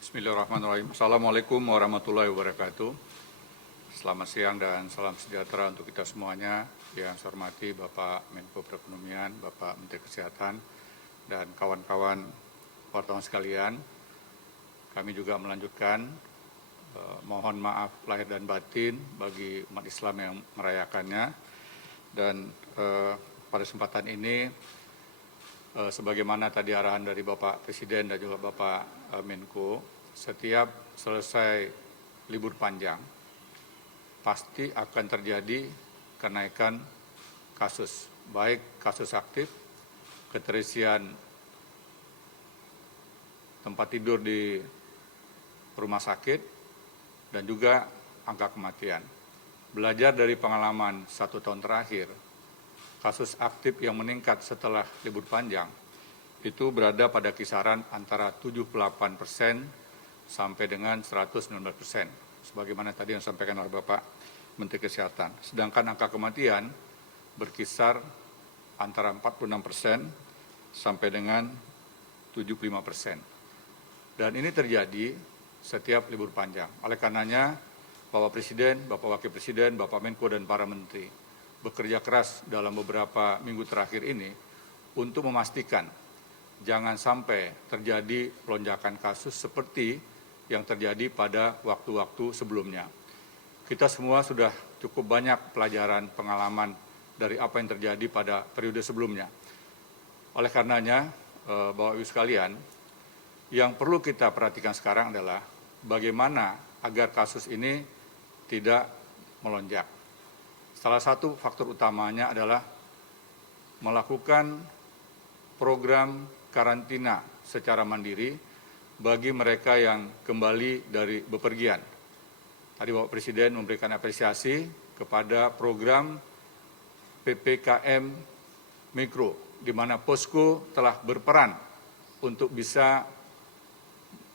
Bismillahirrahmanirrahim. Assalamualaikum warahmatullahi wabarakatuh. Selamat siang dan salam sejahtera untuk kita semuanya. Yang saya hormati Bapak Menko Perekonomian, Bapak Menteri Kesehatan, dan kawan-kawan wartawan sekalian. Kami juga melanjutkan mohon maaf lahir dan batin bagi umat Islam yang merayakannya. Dan pada kesempatan ini, sebagaimana tadi arahan dari Bapak Presiden dan juga Bapak Menko, setiap selesai libur panjang, pasti akan terjadi kenaikan kasus, baik kasus aktif, keterisian tempat tidur di rumah sakit, dan juga angka kematian. Belajar dari pengalaman 1 tahun terakhir, kasus aktif yang meningkat setelah libur panjang itu berada pada kisaran antara 78% sampai dengan 119%, sebagaimana tadi yang disampaikan oleh Bapak Menteri Kesehatan. Sedangkan angka kematian berkisar antara 46% sampai dengan 75%. Dan ini terjadi setiap libur panjang. Oleh karenanya, Bapak Presiden, Bapak Wakil Presiden, Bapak Menko, dan para Menteri bekerja keras dalam beberapa minggu terakhir ini untuk memastikan jangan sampai terjadi lonjakan kasus seperti yang terjadi pada waktu-waktu sebelumnya. Kita semua sudah cukup banyak pelajaran pengalaman dari apa yang terjadi pada periode sebelumnya. Oleh karenanya, Bapak Ibu sekalian, yang perlu kita perhatikan sekarang adalah bagaimana agar kasus ini tidak melonjak. Salah satu faktor utamanya adalah melakukan program karantina secara mandiri bagi mereka yang kembali dari bepergian. Tadi Bapak Presiden memberikan apresiasi kepada program PPKM Mikro, di mana Posko telah berperan untuk bisa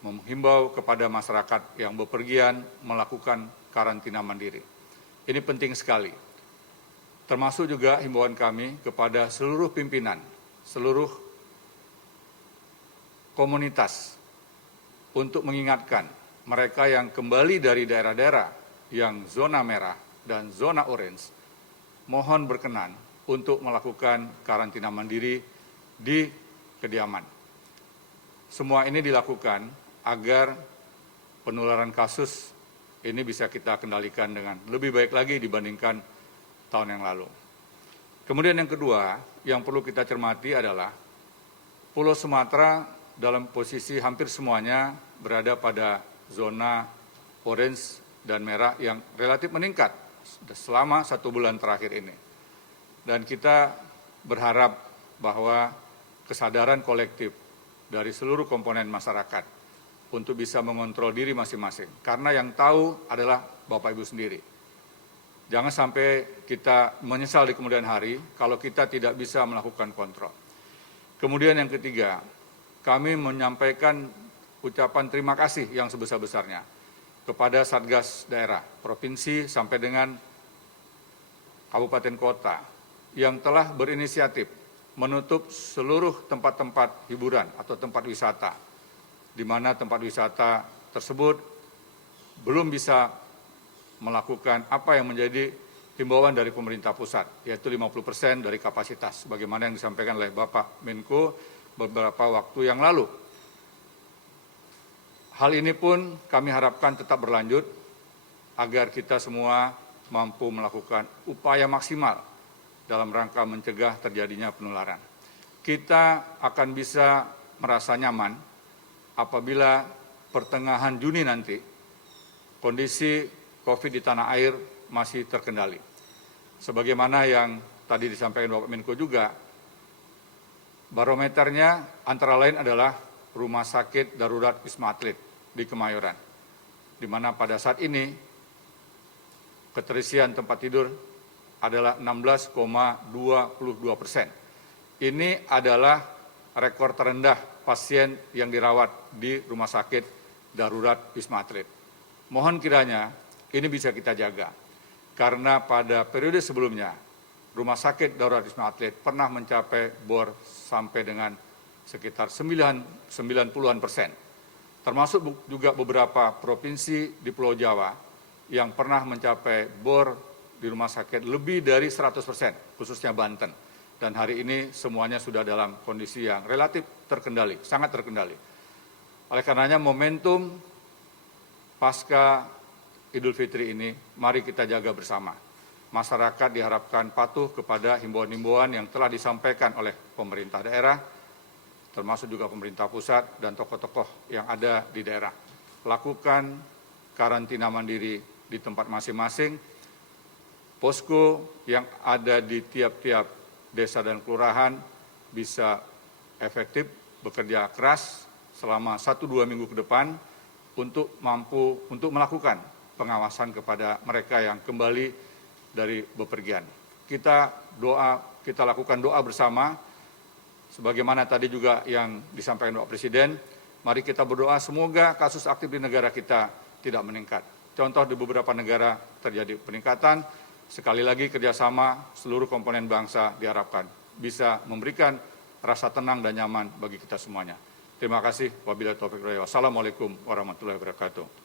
menghimbau kepada masyarakat yang bepergian melakukan karantina mandiri. Ini penting sekali. Termasuk juga himbauan kami kepada seluruh pimpinan, seluruh komunitas untuk mengingatkan mereka yang kembali dari daerah-daerah yang zona merah dan zona orange, mohon berkenan untuk melakukan karantina mandiri di kediaman. Semua ini dilakukan agar penularan kasus ini bisa kita kendalikan dengan lebih baik lagi dibandingkan tahun yang lalu. Kemudian yang kedua, yang perlu kita cermati adalah Pulau Sumatera dalam posisi hampir semuanya berada pada zona orange dan merah yang relatif meningkat selama 1 bulan terakhir ini. Dan kita berharap bahwa kesadaran kolektif dari seluruh komponen masyarakat untuk bisa mengontrol diri masing-masing. Karena yang tahu adalah Bapak Ibu sendiri. Jangan sampai kita menyesal di kemudian hari kalau kita tidak bisa melakukan kontrol. Kemudian yang ketiga, kami menyampaikan ucapan terima kasih yang sebesar-besarnya kepada Satgas daerah, provinsi sampai dengan kabupaten kota yang telah berinisiatif menutup seluruh tempat-tempat hiburan atau tempat wisata, di mana tempat wisata tersebut belum bisa melakukan apa yang menjadi himbauan dari pemerintah pusat, yaitu 50% dari kapasitas, bagaimana yang disampaikan oleh Bapak Menko beberapa waktu yang lalu. Hal ini pun kami harapkan tetap berlanjut agar kita semua mampu melakukan upaya maksimal dalam rangka mencegah terjadinya penularan. Kita akan bisa merasa nyaman apabila pertengahan Juni nanti kondisi COVID di tanah air masih terkendali. Sebagaimana yang tadi disampaikan Bapak Menko juga, barometernya antara lain adalah Rumah Sakit Darurat Wisma Atlet di Kemayoran, di mana pada saat ini keterisian tempat tidur adalah 16,22%. Ini adalah rekor terendah pasien yang dirawat di Rumah Sakit Darurat Wisma Atlet. Mohon kiranya ini bisa kita jaga, karena pada periode sebelumnya Rumah Sakit Darurat Wisma Atlet pernah mencapai bor sampai dengan sekitar 90-an%. termasuk juga beberapa provinsi di Pulau Jawa yang pernah mencapai bor di rumah sakit lebih dari 100%, khususnya Banten. Dan hari ini semuanya sudah dalam kondisi yang relatif terkendali, sangat terkendali. Oleh karenanya momentum pasca Idul Fitri ini, mari kita jaga bersama. Masyarakat diharapkan patuh kepada himbauan-himbauan yang telah disampaikan oleh pemerintah daerah, termasuk juga pemerintah pusat dan tokoh-tokoh yang ada di daerah. Lakukan karantina mandiri di tempat masing-masing, posko yang ada di tiap-tiap desa dan kelurahan bisa efektif bekerja keras selama 1-2 minggu ke depan untuk melakukan pengawasan kepada mereka yang kembali dari bepergian. Kita lakukan doa bersama, sebagaimana tadi juga yang disampaikan Bapak Presiden, mari kita berdoa semoga kasus aktif di negara kita tidak meningkat. Contoh di beberapa negara terjadi peningkatan, sekali lagi kerjasama seluruh komponen bangsa diharapkan bisa memberikan rasa tenang dan nyaman bagi kita semuanya. Terima kasih. Wabillahi taufiq wal hidayah. Wassalamualaikum warahmatullahi wabarakatuh.